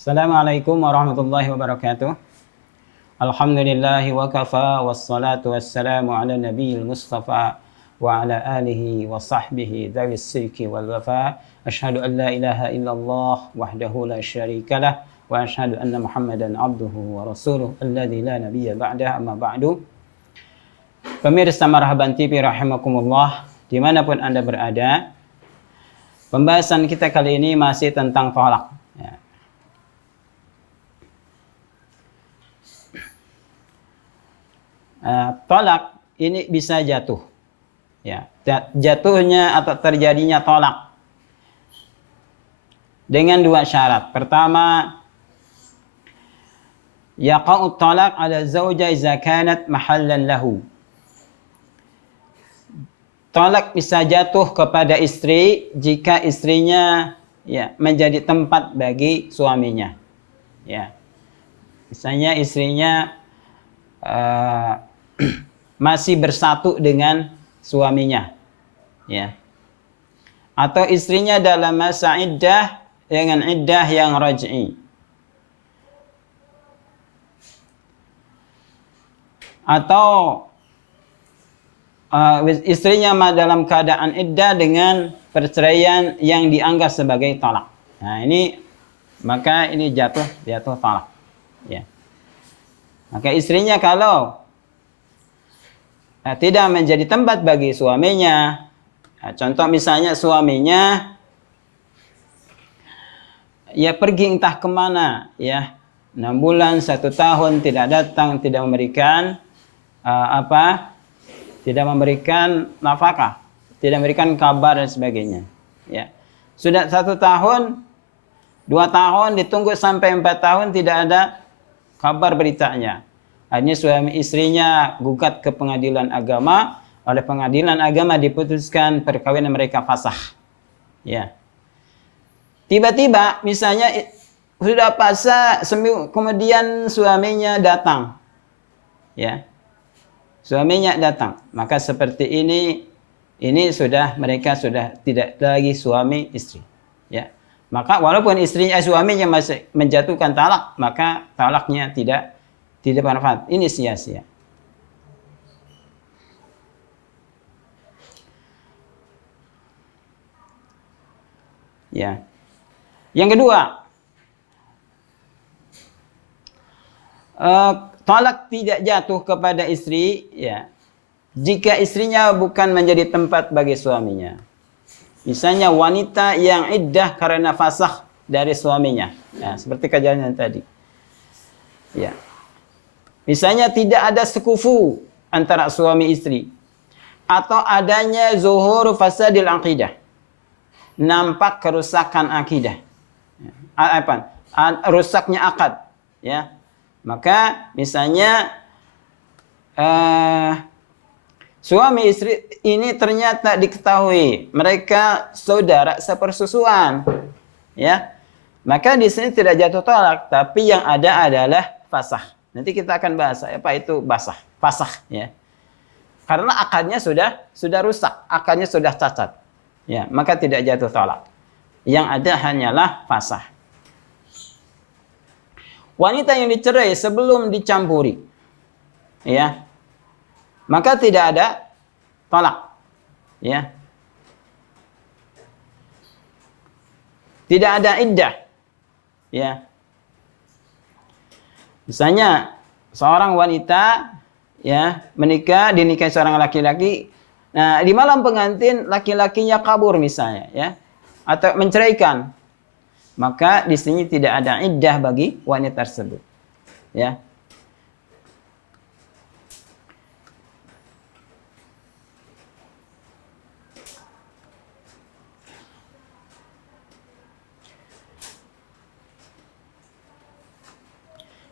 Assalamualaikum warahmatullahi wabarakatuh. Alhamdulillahi wa kafa wassalatu wassalamu ala nabiyil mustafa wa ala alihi wa sahbihi dhawis sidqi wal wafa. Asyhadu an la ilaha illallah wahdahu la syarikalah wa asyhadu anna Muhammadan abduhu wa rasuluh alladzi la nabiyya ba'dahu amma ba'du. Pemirsa Marhaban TV rahimakumullah, dimanapun Anda berada, pembahasan kita kali ini masih tentang tolak. Tolak ini bisa jatuh, ya, jatuhnya atau terjadinya tolak dengan dua syarat. Pertama, yaqa'u tolak ala zawja iza kanat mahallan lahu. Tolak bisa jatuh kepada istri jika istrinya menjadi tempat bagi suaminya. Ya, misalnya istrinya masih bersatu dengan suaminya, ya, atau istrinya dalam masa iddah dengan iddah yang raj'i, atau istrinya dalam keadaan iddah dengan perceraian yang dianggap sebagai talak. Nah, maka ini jatuh talak, ya. Maka istrinya kalau tidak menjadi tempat bagi suaminya, contoh misalnya suaminya pergi entah kemana, 6 bulan, 1 tahun tidak datang, tidak memberikan tidak memberikan nafkah, tidak memberikan kabar dan sebagainya, ya. Sudah 1 tahun, 2 tahun, ditunggu sampai 4 tahun tidak ada kabar beritanya. Akhirnya suami istrinya gugat ke pengadilan agama. Oleh pengadilan agama diputuskan perkawinan mereka fasah. Ya. Tiba-tiba misalnya sudah fasah, seminggu kemudian suaminya datang. Ya. Suaminya datang. Maka seperti ini mereka sudah tidak lagi suami istri. Ya. Maka walaupun suaminya masih menjatuhkan talak, maka talaknya tidak bermanfaat. Ini sia-sia. Ya. Yang kedua, talak tidak jatuh kepada istri, ya, jika istrinya bukan menjadi tempat bagi suaminya. Misalnya wanita yang iddah karena fasakh dari suaminya, ya, seperti kejadian tadi. Ya. Misalnya tidak ada sekufu antara suami istri, atau adanya zuhur fasadil aqidah, nampak kerusakan akidah, rusaknya akad, ya. Maka misalnya suami istri ini ternyata diketahui mereka saudara sepersusuan, ya. Maka di sini tidak jatuh talak, tapi yang ada adalah fasakh. Nanti kita akan bahas apa itu fasakh, ya. Karena akadnya sudah rusak, akadnya sudah cacat. Ya, maka tidak jatuh talak. Yang ada hanyalah fasakh. Wanita yang dicerai sebelum dicampuri, ya, maka tidak ada talak, ya. Tidak ada iddah, ya. Misalnya seorang wanita, ya, dinikahi seorang laki-laki. Nah, di malam pengantin laki-lakinya kabur misalnya, ya, atau menceraikan. Maka di sini tidak ada iddah bagi wanita tersebut, ya.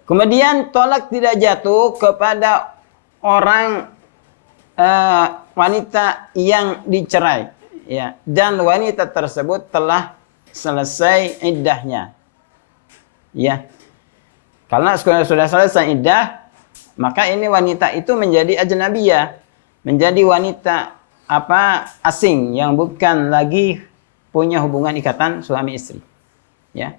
Kemudian tolak tidak jatuh kepada orang wanita yang dicerai, ya, dan wanita tersebut telah selesai iddahnya, ya. Karena sudah selesai iddah, maka ini wanita itu menjadi ajnabiyah, menjadi wanita asing yang bukan lagi punya hubungan ikatan suami istri, ya.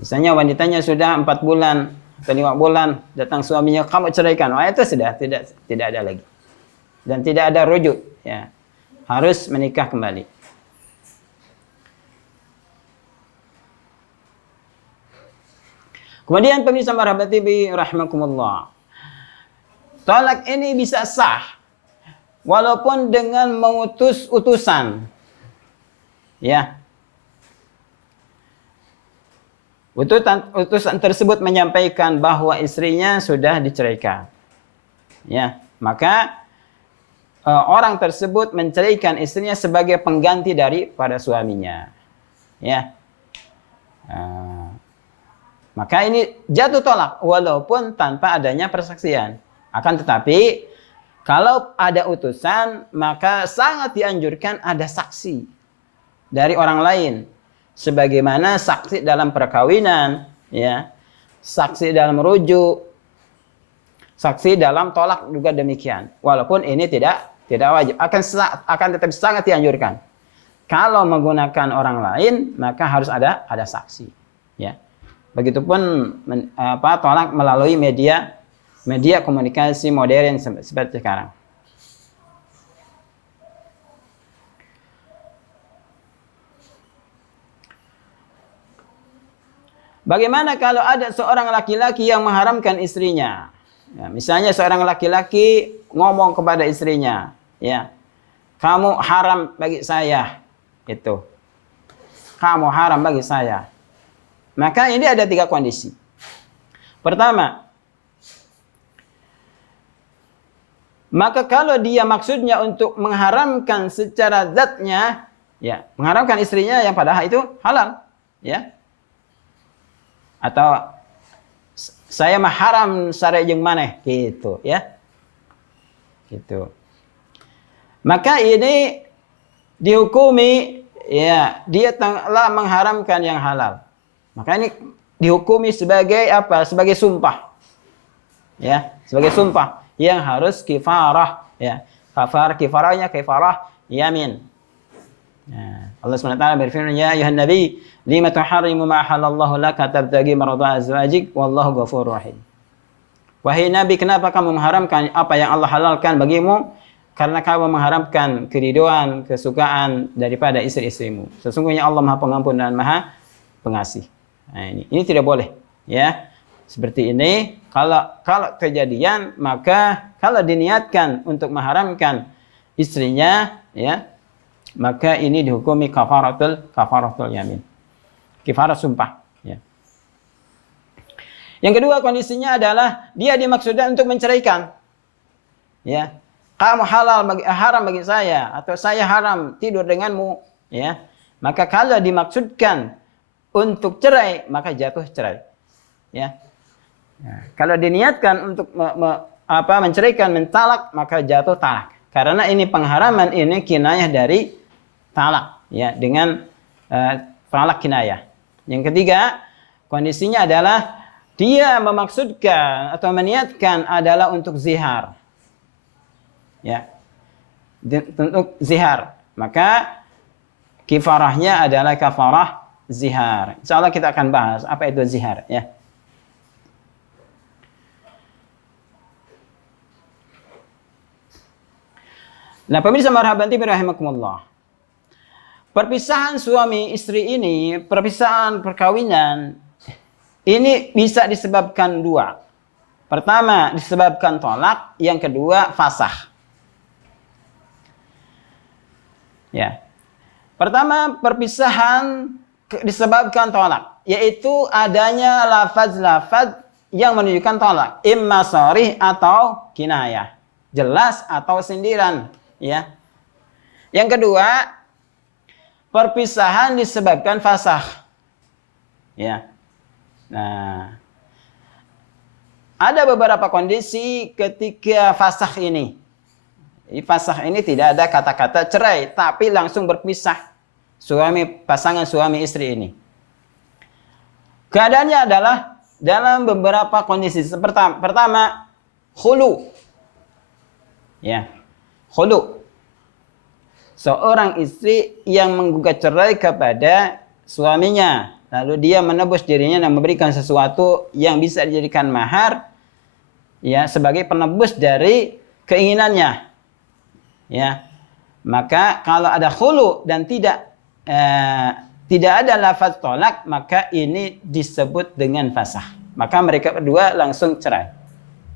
Misalnya wanitanya sudah 4 bulan atau 5 bulan datang suaminya, kamu ceraikan, itu sudah tidak ada lagi dan tidak ada rujuk, ya, harus menikah kembali. Kemudian pemirsa Marhaban TV rahimakumullah, tolak ini bisa sah walaupun dengan mengutus utusan, ya. Utusan tersebut menyampaikan bahwa istrinya sudah diceraikan, ya, maka orang tersebut menceraikan istrinya sebagai pengganti daripada suaminya, ya. Maka ini jatuh tolak walaupun tanpa adanya persaksian. Akan tetapi kalau ada utusan, maka sangat dianjurkan ada saksi dari orang lain. Sebagaimana saksi dalam perkawinan, ya, saksi dalam rujuk, saksi dalam tolak juga demikian. Walaupun ini tidak wajib, akan tetap sangat dianjurkan. Kalau menggunakan orang lain, maka harus ada saksi, ya. Begitupun tolak melalui media komunikasi modern seperti sekarang. Bagaimana kalau ada seorang laki-laki yang mengharamkan istrinya? Ya, misalnya seorang laki-laki ngomong kepada istrinya, ya, kamu haram bagi saya, itu. Kamu haram bagi saya. Maka ini ada 3 kondisi. Pertama, maka kalau dia maksudnya untuk mengharamkan secara zatnya, ya, mengharamkan istrinya yang padahal itu halal, ya. Atau saya mah haram sare jeung maneh gitu, ya. Gitu. Maka ini dihukumi, ya, dia telah mengharamkan yang halal. Maka ini dihukumi sebagai apa? Sebagai sumpah. Ya, sebagai sumpah yang harus kifarah, ya. Kifarahnya kifarah yamin. Ya. Allah SWT berfirman, ya ayuhan nabi lima tuharrimu ma halallahu laka tabtagi maradha azwajik wallahu ghafurur rahim. Wahai Nabi, kenapa kamu mengharamkan apa yang Allah halalkan bagimu? Karena kamu mengharamkan keridhaan, kesukaan daripada istri-istrimu. Sesungguhnya Allah Maha Pengampun dan Maha Pengasih. Nah, ini tidak boleh, ya. Seperti ini kalau kejadian, maka kalau diniatkan untuk mengharamkan istrinya, ya, maka ini dihukumi kafaratul yamin. Kifarah sumpah, ya. Yang kedua kondisinya adalah dia dimaksudkan untuk menceraikan. Ya. Kamu haram bagi saya atau saya haram tidur denganmu, ya. Maka kalau dimaksudkan untuk cerai, maka jatuh cerai. Ya. Ya. Kalau diniatkan untuk menceraikan, mentalak, maka jatuh talak. Karena ini pengharaman ini kinayah dari talak, ya, dengan talak kinayah. Yang ketiga, kondisinya adalah dia memaksudkan atau meniatkan adalah untuk zihar. Ya. Untuk zihar. Maka kifarahnya adalah kafarah zihar. Insyaallah kita akan bahas apa itu zihar, ya. Nah, pemirsa Marhaban TV rahimakumullah. Perpisahan suami istri ini, perpisahan perkawinan, ini bisa disebabkan 2. Pertama, disebabkan tolak. Yang kedua, fasakh. Ya. Pertama, perpisahan disebabkan tolak. Yaitu adanya lafaz-lafaz yang menunjukkan tolak. Imma sharih atau kinayah. Jelas atau sindiran. Ya. Yang kedua, perpisahan disebabkan fasakh. Ya. Nah, ada beberapa kondisi ketika fasakh ini. Fasakh ini tidak ada kata-kata cerai, tapi langsung berpisah pasangan suami istri ini. Keadaannya adalah dalam beberapa kondisi. Pertama, khulu. Ya. Khulu. Seorang istri yang menggugat cerai kepada suaminya, lalu dia menebus dirinya dan memberikan sesuatu yang bisa dijadikan mahar, ya, sebagai penebus dari keinginannya, ya, maka kalau ada khulu dan tidak ada lafaz tolak, maka ini disebut dengan fasakh. Maka mereka berdua langsung cerai,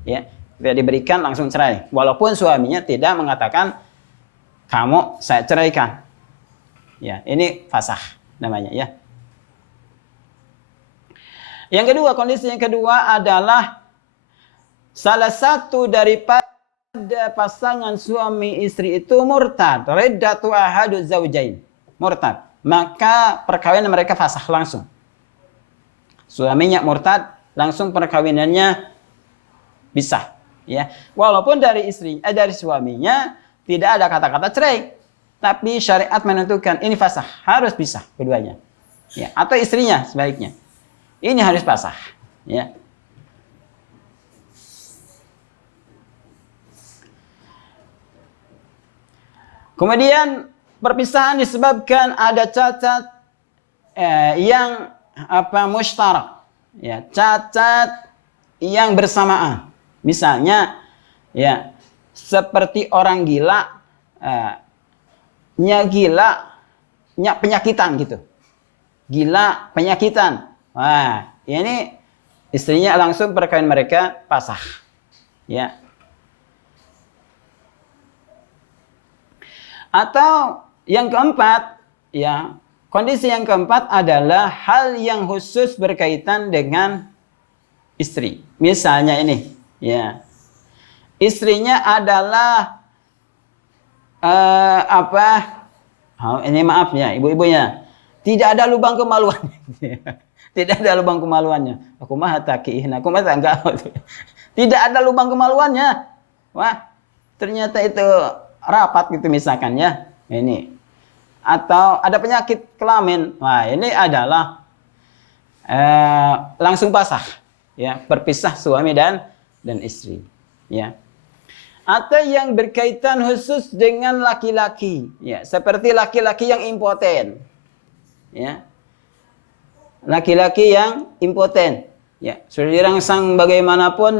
ya, dia diberikan langsung cerai, walaupun suaminya tidak mengatakan kamu saya ceraikan, ya, ini fasakh namanya, ya. Yang kedua, kondisi yang kedua adalah salah satu daripada pasangan suami istri itu murtad, riddatu ahadu zaujain, murtad, maka perkawinan mereka fasakh langsung. Suaminya murtad, langsung perkawinannya bisa, ya. Walaupun dari suaminya tidak ada kata-kata cerai, tapi syariat menentukan ini fasakh, harus pisah keduanya, ya. Atau istrinya sebaliknya, ini harus fasakh, ya. Kemudian perpisahan disebabkan ada cacat yang mushtarak, ya, cacat yang bersamaan. Misalnya, ya, seperti orang gila, penyakitan gitu, gila penyakitan. Wah, ini istrinya langsung perkawinan mereka fasakh, ya. Atau yang keempat, ya, kondisi yang keempat adalah hal yang khusus berkaitan dengan istri. Misalnya ini, ya, istrinya adalah ini maaf ya ibu-ibunya, tidak ada lubang kemaluannya. Tidak ada lubang kemaluannya. Aku mah takihin, aku mah enggak. Tidak ada lubang kemaluannya. Wah, ternyata itu rapat gitu misalkan, ya. Ini. Atau ada penyakit kelamin. Wah, ini adalah langsung fasakh, ya, berpisah suami dan istri, ya. Atau yang berkaitan khusus dengan laki-laki, ya, seperti laki-laki yang impoten, ya. Laki-laki yang impoten, ya, sudah dirangsang bagaimanapun,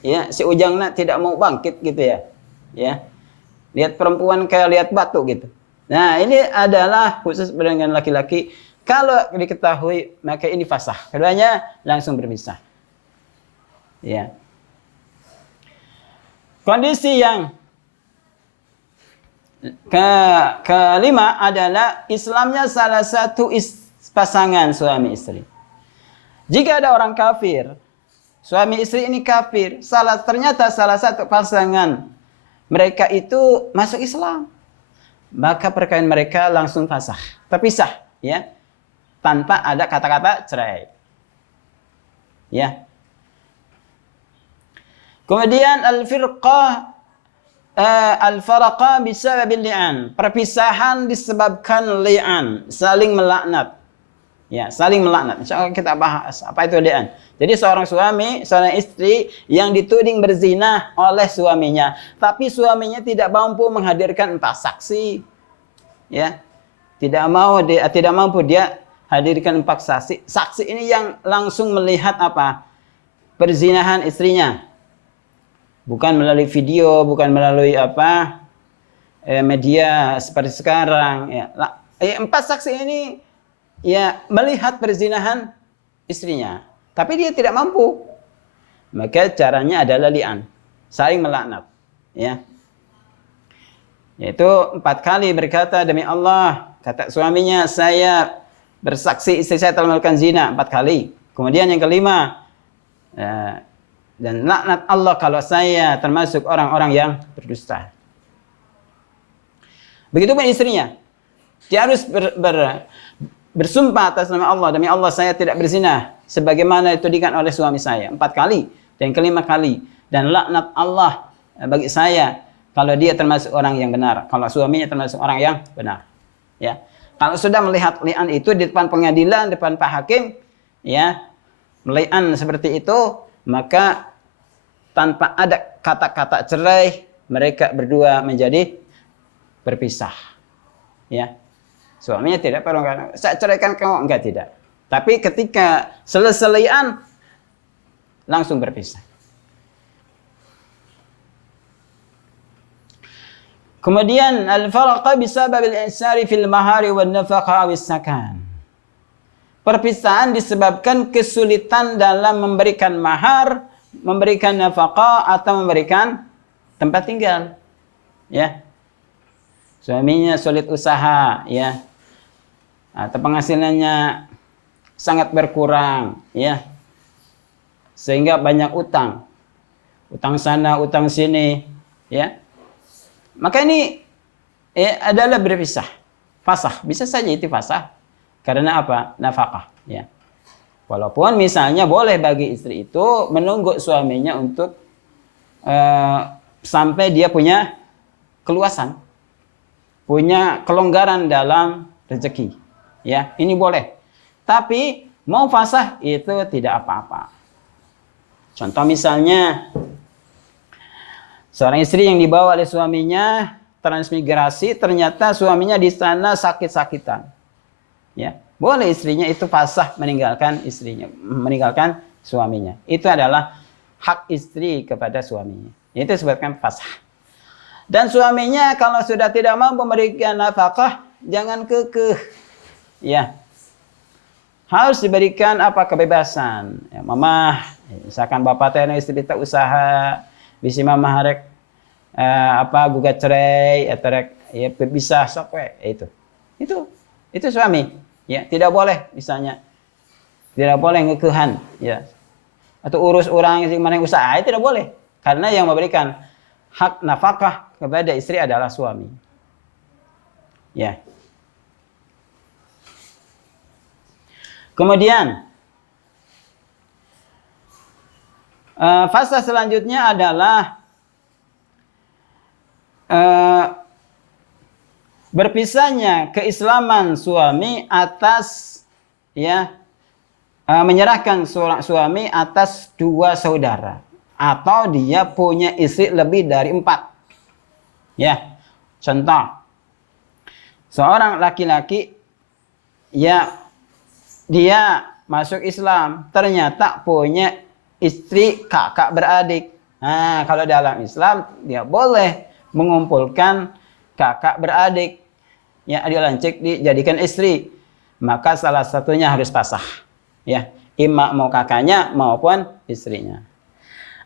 ya, si ujangnya tidak mau bangkit gitu, ya. Ya. Lihat perempuan kayak lihat batu gitu. Nah, ini adalah khusus dengan laki-laki. Kalau diketahui, maka ini fasakh. Keduanya langsung berpisah, ya. Kondisi yang kelima adalah Islamnya salah satu pasangan suami istri. Jika ada orang kafir, suami istri ini kafir, ternyata salah satu pasangan mereka itu masuk Islam, maka perkawinan mereka langsung fasakh, terpisah, ya, tanpa ada kata-kata cerai, ya. Kemudian al-faraqah bisababil li'an, perpisahan disebabkan li'an, saling melaknat, ya, saling melaknat. Insyaallah kita bahas apa itu li'an. Jadi seorang suami, seorang istri yang dituding berzina oleh suaminya, tapi suaminya tidak mampu menghadirkan 4 saksi, ya, tidak mampu dia hadirkan 4 saksi. Saksi ini yang langsung melihat perzinahan istrinya, bukan melalui video, bukan melalui media seperti sekarang, ya. 4 saksi ini, ya, melihat perzinahan istrinya, tapi dia tidak mampu. Maka caranya adalah li'an, saling melaknat, ya. Yaitu 4 kali berkata, demi Allah, kata suaminya, saya bersaksi istri saya telah melakukan zina 4 kali. Kemudian yang kelima, dan laknat Allah kalau saya termasuk orang-orang yang berdusta. Begitupun istrinya, dia harus bersumpah atas nama Allah, demi Allah saya tidak berzina sebagaimana ditudingkan oleh suami saya 4 kali, dan kelima kali, dan laknat Allah bagi saya kalau dia termasuk orang yang benar, kalau suaminya termasuk orang yang benar, ya. Kalau sudah melihat li'an itu di depan pengadilan, depan Pak Hakim, ya, li'an seperti itu, maka tanpa ada kata-kata cerai, mereka berdua menjadi berpisah, ya. Suaminya tidak perlu, saya ceraikan kamu, enggak, tidak. Tapi ketika selesaian langsung berpisah. Kemudian al-faraqa bisababil insari fil mahari wan nafaqa wis sakan. Perpisahan disebabkan kesulitan dalam memberikan mahar, memberikan nafkah atau memberikan tempat tinggal. Ya. Suaminya sulit usaha, ya. Atau penghasilannya sangat berkurang, ya. Sehingga banyak utang. Utang sana, utang sini, ya. Maka ini adalah berpisah. Fasah, bisa saja itu fasah. Karena apa? Nafkah, ya. Walaupun misalnya boleh bagi istri itu menunggu suaminya untuk sampai dia punya keluasan, punya kelonggaran dalam rezeki, ya. Ini boleh. Tapi mau fasah itu tidak apa-apa. Contoh misalnya seorang istri yang dibawa oleh suaminya transmigrasi, ternyata suaminya di sana sakit-sakitan. Ya, boleh istrinya itu fasah meninggalkan istrinya, meninggalkan suaminya. Itu adalah hak istri kepada suaminya. Itu disebutkan fasah. Dan suaminya kalau sudah tidak mampu memberikan nafkah, jangan kekeh. Ya. Harus diberikan apa kebebasan. Ya, mama, misalkan bapak teh istri tak usaha, bisa mama harek gugat cerai atau ya pisah sok we, itu suami, ya. Tidak boleh misalnya, tidak boleh ngekehan, ya, atau urus orang yang mana usaha, tidak boleh, karena yang memberikan hak nafkah kepada istri adalah suami, ya. Kemudian fase selanjutnya adalah berpisahnya keislaman suami atas, ya, menyerahkan seorang suami atas dua saudara, atau dia punya istri lebih dari 4. Ya, contoh seorang laki-laki, ya, dia masuk Islam, ternyata punya istri kakak beradik. Nah, kalau dalam Islam dia boleh mengumpulkan kakak beradik, ya, dilancik dijadikan istri. Maka salah satunya harus fasah, ya, imma mau kakaknya maupun istrinya.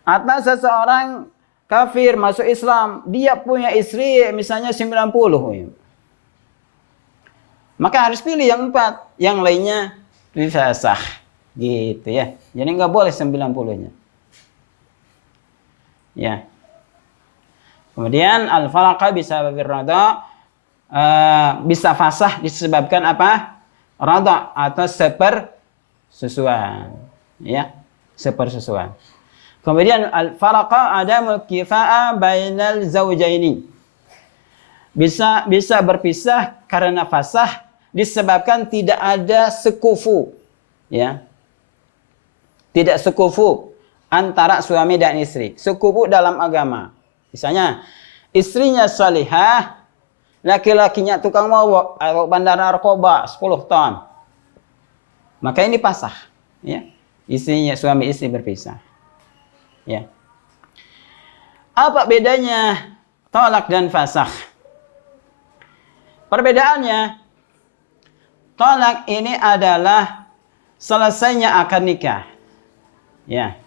Atau seseorang kafir masuk Islam, dia punya istri misalnya 90, maka harus pilih yang 4, yang lainnya difasah, gitu, ya. Jadi nggak boleh 90-nya, ya. Kemudian al-faraqa bisa berrada, bisa fasah disebabkan apa? Rada atau sepersusuan, ya, sepersusuan. Kemudian al-faraqa adamul kifa'a bainal zawjaini. Bisa berpisah karena fasah disebabkan tidak ada sekufu, ya. Tidak sekufu antara suami dan istri. Sekufu dalam agama. Misalnya, istrinya salihah, laki-lakinya tukang mabok atau bandar narkoba 10 ton. Maka ini pasah, ya. Istrinya, suami istri berpisah. Ya. Apa bedanya tolak dan fasah? Perbedaannya, tolak ini adalah selesainya akad nikah. Ya.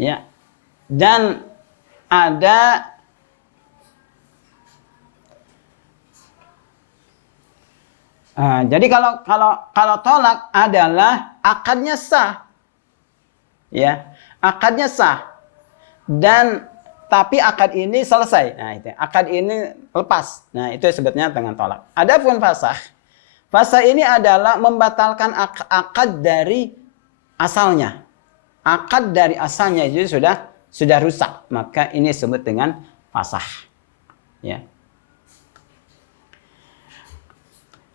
Ya. Dan ada jadi kalau tolak adalah akadnya sah. Ya, akadnya sah. Dan tapi akad ini selesai. Nah, itu akad ini lepas. Nah, itu sebetulnya dengan tolak. Adapun fasah, fasah ini adalah membatalkan akad dari asalnya. Akad dari asalnya itu sudah rusak, maka ini disebut dengan fasah. Ya.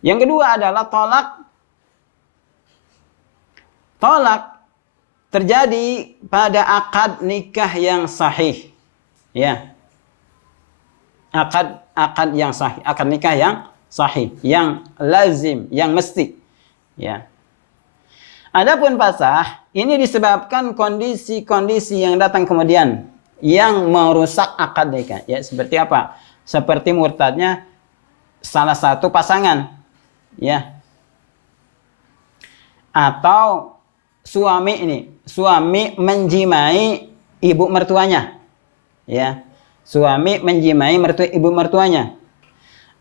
Yang kedua adalah tolak. Tolak terjadi pada akad nikah yang sahih. Ya. Akad yang sahih, akad nikah yang sahih, yang lazim, yang mesti. Ya. Adapun fasakh ini disebabkan kondisi-kondisi yang datang kemudian yang merusak akad nikah. Ya, seperti apa? Seperti murtadnya salah satu pasangan, ya. Atau suami menjimai ibu mertuanya, ya. Suami menjimai ibu mertuanya,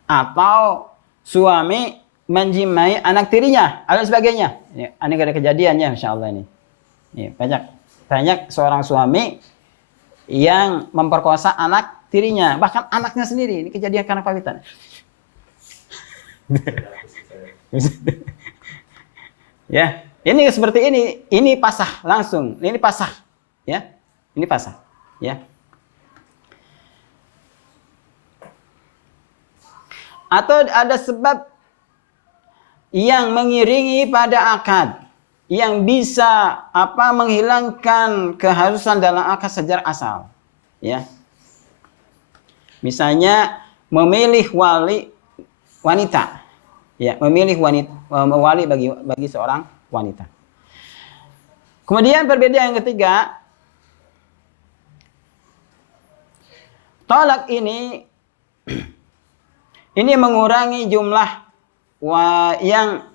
atau suami menjimai anak tirinya, dan sebagainya. Ini ada kejadiannya, insya Allah ini. Banyak seorang suami yang memperkosa anak tirinya, bahkan anaknya sendiri. Ini kejadian karena pawitan. Ya, ini seperti ini pasah langsung, ini pasah, ya, ini pasah, ya. Atau ada sebab yang mengiringi pada akad, yang bisa menghilangkan keharusan dalam akad secara asal, ya. Misalnya memilih wali wanita, ya, memilih wali bagi seorang wanita. Kemudian perbedaan yang ketiga, tolak ini mengurangi jumlah yang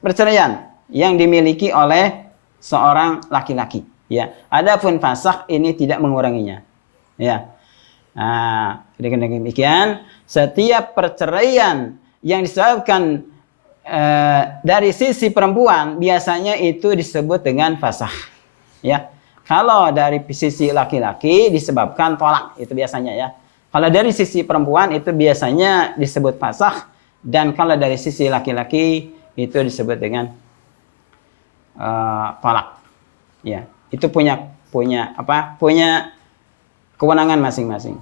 perceraian yang dimiliki oleh seorang laki-laki, ya. Adapun fasakh ini tidak menguranginya, ya. Nah, dengan demikian setiap perceraian yang disebabkan dari sisi perempuan biasanya itu disebut dengan fasakh, ya. Kalau dari sisi laki-laki disebabkan tolak, itu biasanya, ya. Kalau dari sisi perempuan itu biasanya disebut fasakh, dan kalau dari sisi laki-laki itu disebut dengan tolak, ya. Itu punya kewenangan masing-masing.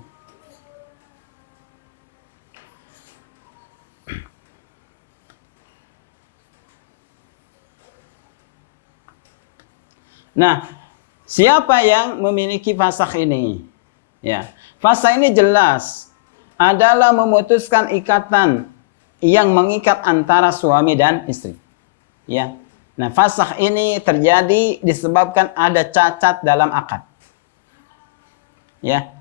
Nah, siapa yang memiliki fasakh ini? Ya, fasakh ini jelas adalah memutuskan ikatan yang mengikat antara suami dan istri. Ya. Nah, fasakh ini terjadi disebabkan ada cacat dalam akad. Ya.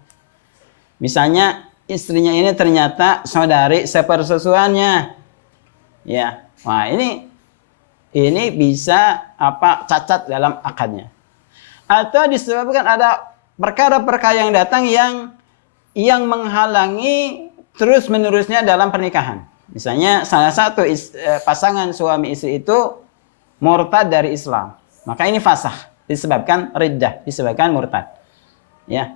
Misalnya istrinya ini ternyata saudari sepersusuannya. Ya. Wah, ini bisa cacat dalam akadnya. Atau disebabkan ada perkara-perkara yang datang yang menghalangi terus menerusnya dalam pernikahan. Misalnya salah satu pasangan suami istri itu murtad dari Islam, maka ini fasakh, disebabkan riddah, disebabkan murtad, ya.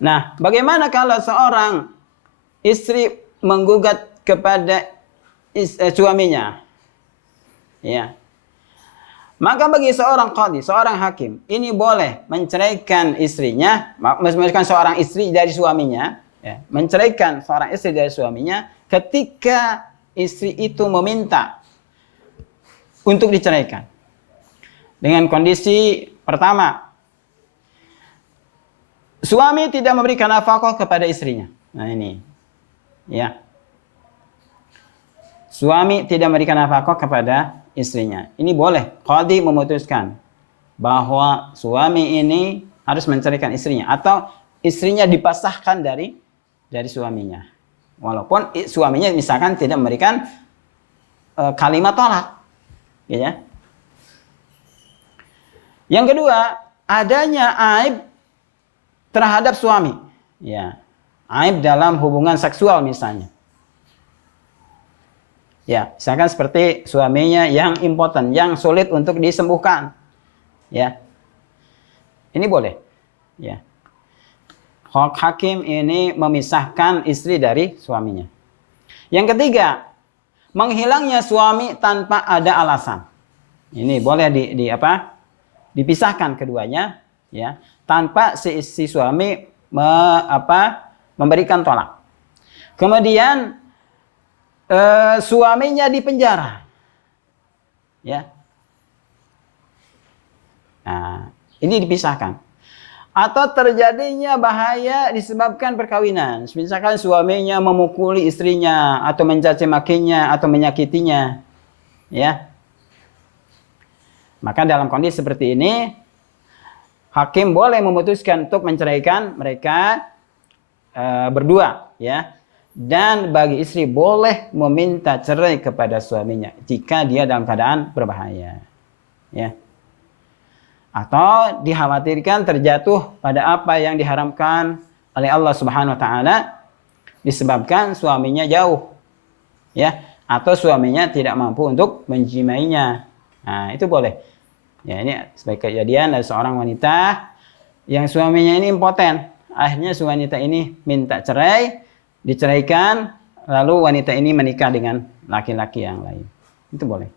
Nah, bagaimana kalau seorang istri menggugat kepada suaminya, ya. Maka bagi seorang qadhi, seorang hakim, ini boleh menceraikan istrinya, menceraikan seorang istri dari suaminya, ya, menceraikan seorang istri dari suaminya ketika istri itu meminta untuk diceraikan. Dengan kondisi pertama, suami tidak memberikan nafkah kepada istrinya. Nah, ini, ya. Suami tidak memberikan nafkah kepada istrinya. Ini boleh qadhi memutuskan bahwa suami ini harus menceraikan istrinya, atau istrinya dipasahkan dari suaminya. Walaupun suaminya misalkan tidak memberikan kalimat tolak, ya. Yang kedua, adanya aib terhadap suami, ya. Aib dalam hubungan seksual misalnya. Ya, misalkan seperti suaminya yang impoten, yang sulit untuk disembuhkan, ya. Ini boleh, ya. Hakim ini memisahkan istri dari suaminya. Yang ketiga, menghilangnya suami tanpa ada alasan. Ini boleh dipisahkan keduanya, ya, tanpa si suami memberikan tolak. Kemudian suaminya dipenjara, ya. Nah, ini dipisahkan. Atau terjadinya bahaya disebabkan perkawinan. Misalkan suaminya memukuli istrinya, atau mencaci makinya, atau menyakitinya. Ya. Maka dalam kondisi seperti ini, hakim boleh memutuskan untuk menceraikan mereka berdua, ya. Dan bagi istri boleh meminta cerai kepada suaminya jika dia dalam keadaan berbahaya, ya. Atau dikhawatirkan terjatuh pada apa yang diharamkan oleh Allah Subhanahu wa taala disebabkan suaminya jauh, ya, atau suaminya tidak mampu untuk menjimainya. Nah, itu boleh. Ya, ini sebagai kejadian dari seorang wanita yang suaminya ini impoten. Akhirnya wanita ini minta cerai, diceraikan, lalu wanita ini menikah dengan laki-laki yang lain. Itu boleh.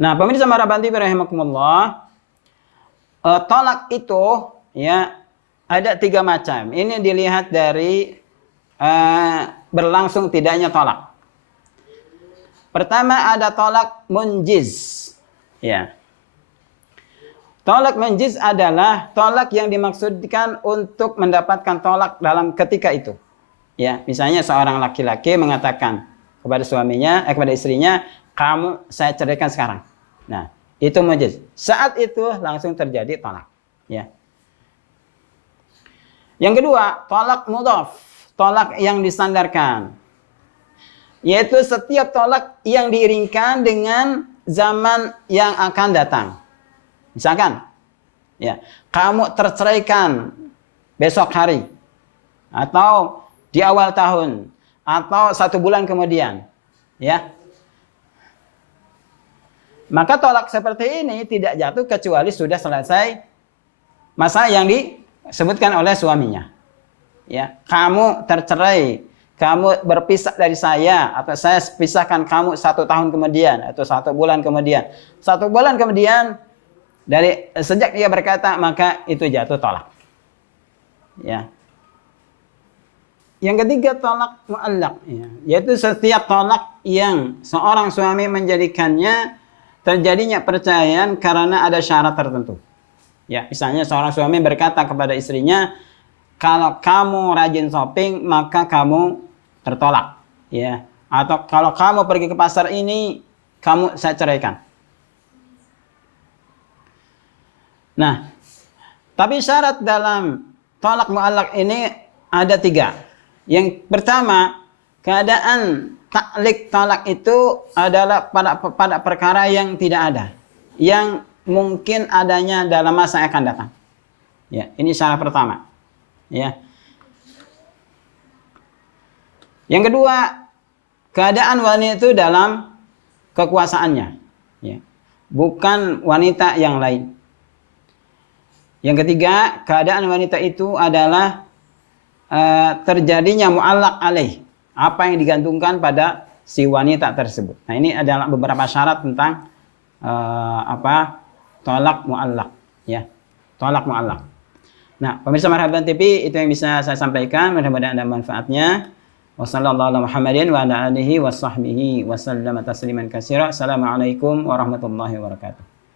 Nah, pemirsa Marabanti rahimakumullah, tolak itu ya ada 3 macam. Ini dilihat dari berlangsung tidaknya tolak. Pertama ada tolak munjiz. Ya. Tolak munjiz adalah tolak yang dimaksudkan untuk mendapatkan tolak dalam ketika itu. Ya, misalnya seorang laki-laki mengatakan kepada suaminya, kepada istrinya, "Kamu saya ceraikan sekarang." Nah, itu munjiz. Saat itu langsung terjadi tolak. Ya. Yang kedua, tolak mudhaf, tolak yang disandarkan. Yaitu setiap tolak yang diiringkan dengan zaman yang akan datang. Misalkan, ya, kamu terceraikan besok hari, atau di awal tahun, atau 1 bulan kemudian, ya. Maka tolak seperti ini tidak jatuh kecuali sudah selesai masa yang disebutkan oleh suaminya. Ya, kamu tercerai, kamu berpisah dari saya, atau saya pisahkan kamu 1 tahun kemudian, atau 1 bulan kemudian. 1 bulan kemudian dari sejak dia berkata, maka itu jatuh tolak. Ya. Yang ketiga tolak mu'allaq, ya, yaitu setiap tolak yang seorang suami menjadikannya terjadinya perceraian karena ada syarat tertentu. Ya, misalnya seorang suami berkata kepada istrinya, kalau kamu rajin shopping maka kamu tertolak, ya. Atau kalau kamu pergi ke pasar ini, saya ceraikan. Nah, tapi syarat dalam tolak mu'allaq ini ada 3. Yang pertama, keadaan taklik tolak itu adalah pada perkara yang tidak ada, yang mungkin adanya dalam masa yang akan datang. Ya, ini syarat pertama. Ya. Yang kedua, keadaan wanita itu dalam kekuasaannya, ya, bukan wanita yang lain. Yang ketiga, keadaan wanita itu adalah terjadinya mu'allaq alaih, apa yang digantungkan pada si wanita tersebut. Nah, ini adalah beberapa syarat tentang tolak mu'allaq, ya, tolak mu'allaq. Nah, pemirsa Marhaban TV, itu yang bisa saya sampaikan. Mudah-mudahan ada manfaatnya. Wassallallahu Muhammadin wa ala alihi wa sahbihi wa sallama tasliman katsira. Assalamualaikum warahmatullahi wabarakatuh.